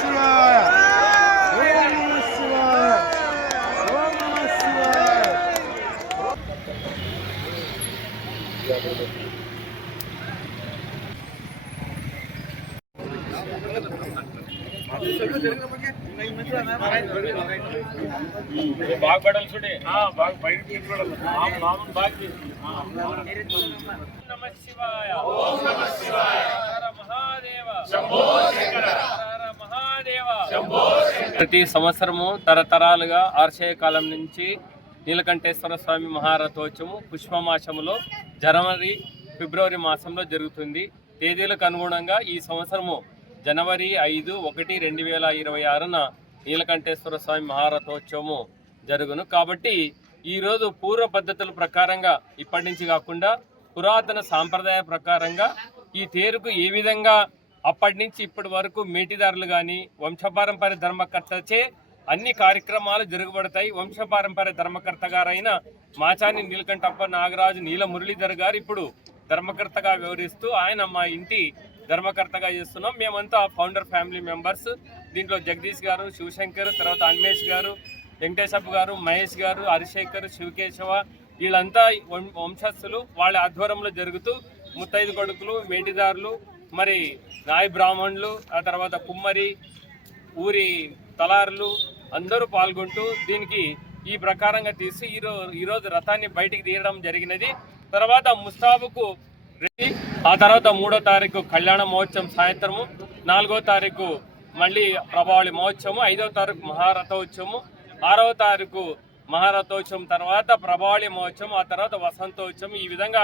శివాయ ఓం నమ శివాయ ఓం నమ శివాయ బాగా పడాలి చూడే బాగా బయట తీసుకోవడం మామూలు బాగా తీసి. నమ శివాయ. ఓం నమ శివాయ. హర మహాదేవ. శంభో శంకర. హర మహాదేవ. శంభో ప్రతి సంవత్సరము తరతరాలుగా ఆర్షయ కాలం నుంచి నీలకంఠేశ్వర స్వామి మహారథోత్సవము పుష్పమాసములో జనవరి ఫిబ్రవరి మాసంలో జరుగుతుంది. తేదీలకు అనుగుణంగా ఈ సంవత్సరము జనవరి ఐదు ఒకటి రెండు వేల ఇరవై ఆరున నీలకంఠేశ్వర స్వామి మహారథోత్సవము జరుగును. కాబట్టి ఈరోజు పూర్వ పద్ధతుల ప్రకారంగా ఇప్పటి నుంచి కాకుండా పురాతన సాంప్రదాయ ప్రకారంగా ఈ తేరుకు ఏ విధంగా అప్పటి నుంచి ఇప్పటి వరకు మేటిదారులు కానీ వంశపారంపర్య ధర్మకర్తచే అన్ని కార్యక్రమాలు జరుగుబడతాయి. వంశపారంపర్య ధర్మకర్త గారైన మాచాని నీలకంఠప్ప నాగరాజు నీల మురళీధర్ గారు ఇప్పుడు ధర్మకర్తగా వ్యవహరిస్తూ ఆయన మా ఇంటి ధర్మకర్తగా చేస్తున్నాం. మేమంతా ఫౌండర్ ఫ్యామిలీ మెంబర్స్ దీంట్లో జగదీష్ గారు శివశంకర్ తర్వాత అన్మేష్ గారు వెంకటేశప్ప గారు మహేష్ గారు హరిశేఖర్ శివకేశవ వీళ్ళంతా వం- వంశస్థులు. వాళ్ళ ఆధ్వర్యంలో జరుగుతూ ముత్తైదు కొడుకులు మేటిదారులు మరి నాయ బ్రాహ్మణులు ఆ తర్వాత కుమ్మరి ఊరి తలారులు అందరూ పాల్గొంటూ దీనికి ఈ ప్రకారంగా తీసి ఈరోజు ఈరోజు రథాన్ని బయటికి తీయడం జరిగినది. తర్వాత ముస్తాబుకు రెడ్డి ఆ తర్వాత మూడో తారీఖు కళ్యాణ మహోత్సవం సాయంత్రము నాలుగో తారీఖు మళ్ళీ ప్రభావళి మహోత్సవము ఐదో తారీఖు మహారథోత్సవము ఆరవ తారీఖు మహారథోత్సవం తర్వాత ప్రభావళి మహోత్సవం ఆ తర్వాత వసంతోత్సవం. ఈ విధంగా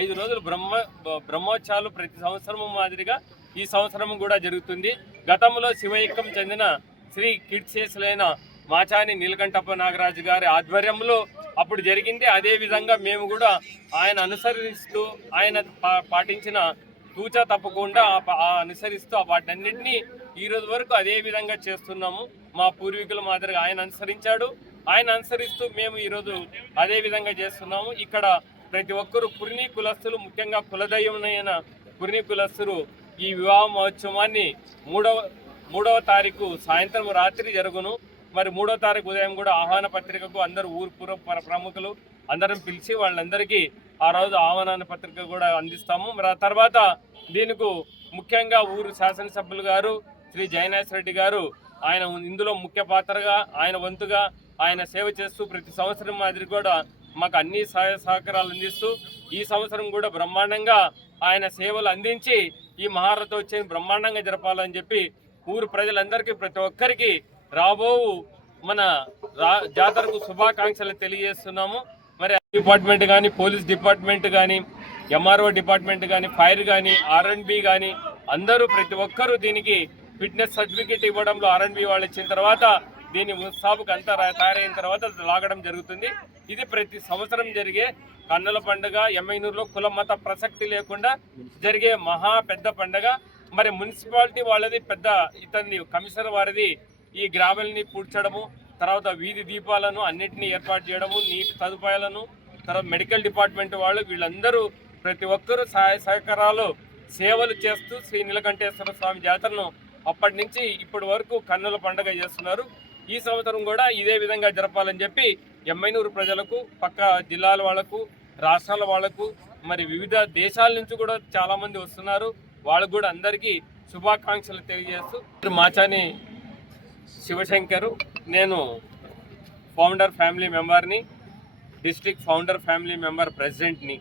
ఐదు రోజులు బ్రహ్మ బ్రహ్మోత్సవాలు ప్రతి సంవత్సరము మాదిరిగా ఈ సంవత్సరం కూడా జరుగుతుంది. గతంలో శివైక్యం చెందిన శ్రీ కిడ్సేసులైన మాచాని నీలకంఠప్ప నాగరాజు గారి ఆధ్వర్యంలో అప్పుడు జరిగింది. అదే విధంగా మేము కూడా ఆయన అనుసరిస్తూ ఆయన పా- పాటించిన తూచా తప్పకుండా ఆ అనుసరిస్తూ వాటన్నింటినీ వాటన్నిటినీ ఈ రోజు వరకు అదే విధంగా చేస్తున్నాము. మా పూర్వీకుల మాదిరిగా ఆయన అనుసరించాడు. ఆయన అనుసరిస్తూ మేము ఈరోజు అదే విధంగా చేస్తున్నాము. ఇక్కడ ప్రతి ఒక్కరు పురిని కులస్తులు ముఖ్యంగా కులదైవమైన పురిని కులస్తులు ఈ వివాహ మహోత్సవాన్ని మూడవ మూడవ తారీఖు సాయంత్రం రాత్రి జరుగును. మరి మూడో తారీఖు ఉదయం కూడా ఆహ్వాన పత్రికకు అందరూ ఊరు పూర్వ ప్రముఖులు అందరం పిలిచి వాళ్ళందరికీ ఆ రోజు ఆహ్వాన పత్రిక కూడా అందిస్తాము. మరి ఆ తర్వాత దీనికి ముఖ్యంగా ఊరు శాసనసభ్యులు గారు శ్రీ జయనాథ్ రెడ్డి గారు ఆయన ఇందులో ముఖ్య పాత్రగా ఆయన వంతుగా ఆయన సేవ చేస్తూ ప్రతి సంవత్సరం మాదిరి కూడా మాకు అన్ని సహాయ సహకారాలు అందిస్తూ ఈ సంవత్సరం కూడా బ్రహ్మాండంగా ఆయన సేవలు అందించి ఈ మహారథోత్సవం బ్రహ్మాండంగా జరపాలని చెప్పి ఊరు ప్రజలందరికీ ప్రతి ఒక్కరికి రాబో మన రా జాతరకు శుభాకాంక్షలు తెలియజేస్తున్నాము. మరి డిపార్ట్మెంట్ కానీ పోలీస్ డిపార్ట్మెంట్ కానీ ఎంఆర్ఓ డిపార్ట్మెంట్ కానీ ఫైర్ కానీ ఆర్ఎండ్బి కానీ అందరూ ప్రతి ఒక్కరూ దీనికి ఫిట్నెస్ సర్టిఫికేట్ ఇవ్వడంలో ఆర్ఎండ్బి వాళ్ళు ఇచ్చిన తర్వాత దీని ఉత్సాహకు అంతా రా- తయారైన తర్వాత లాగడం జరుగుతుంది. ఇది ప్రతి సంవత్సరం జరిగే కన్నుల పండుగ ఎమ్మైనూరులో కుల మత ప్రసక్తి లేకుండా జరిగే మహా పెద్ద పండుగ. మరి మున్సిపాలిటీ వాళ్ళది పెద్ద ఇతన్ని కమిషనర్ వారిది ఈ గ్రావెల్ని పూడ్చడము తర్వాత వీధి దీపాలను అన్నింటినీ ఏర్పాటు చేయడము నీటి సదుపాయాలను తర్వాత మెడికల్ డిపార్ట్మెంట్ వాళ్ళు వీళ్ళందరూ ప్రతి ఒక్కరూ సహాయ సహకారాలు సేవలు చేస్తూ శ్రీ నీలకంఠేశ్వర స్వామి జాతరను అప్పటి నుంచి ఇప్పటి వరకు కన్నుల పండుగ చేస్తున్నారు. ఈ సంవత్సరం కూడా ఇదే విధంగా జరపాలని చెప్పి ఎమ్మైనూరు ప్రజలకు పక్క జిల్లాల వాళ్ళకు రాష్ట్రాల వాళ్ళకు మరి వివిధ దేశాల నుంచి కూడా చాలామంది వస్తున్నారు. వాళ్ళకు కూడా అందరికీ శుభాకాంక్షలు తెలియజేస్తూ మాచాని శివశంకరు నేను ఫౌండర్ ఫ్యామిలీ మెంబర్ని డిస్ట్రిక్ట్ ఫౌండర్ ఫ్యామిలీ మెంబర్ ప్రెసిడెంట్ని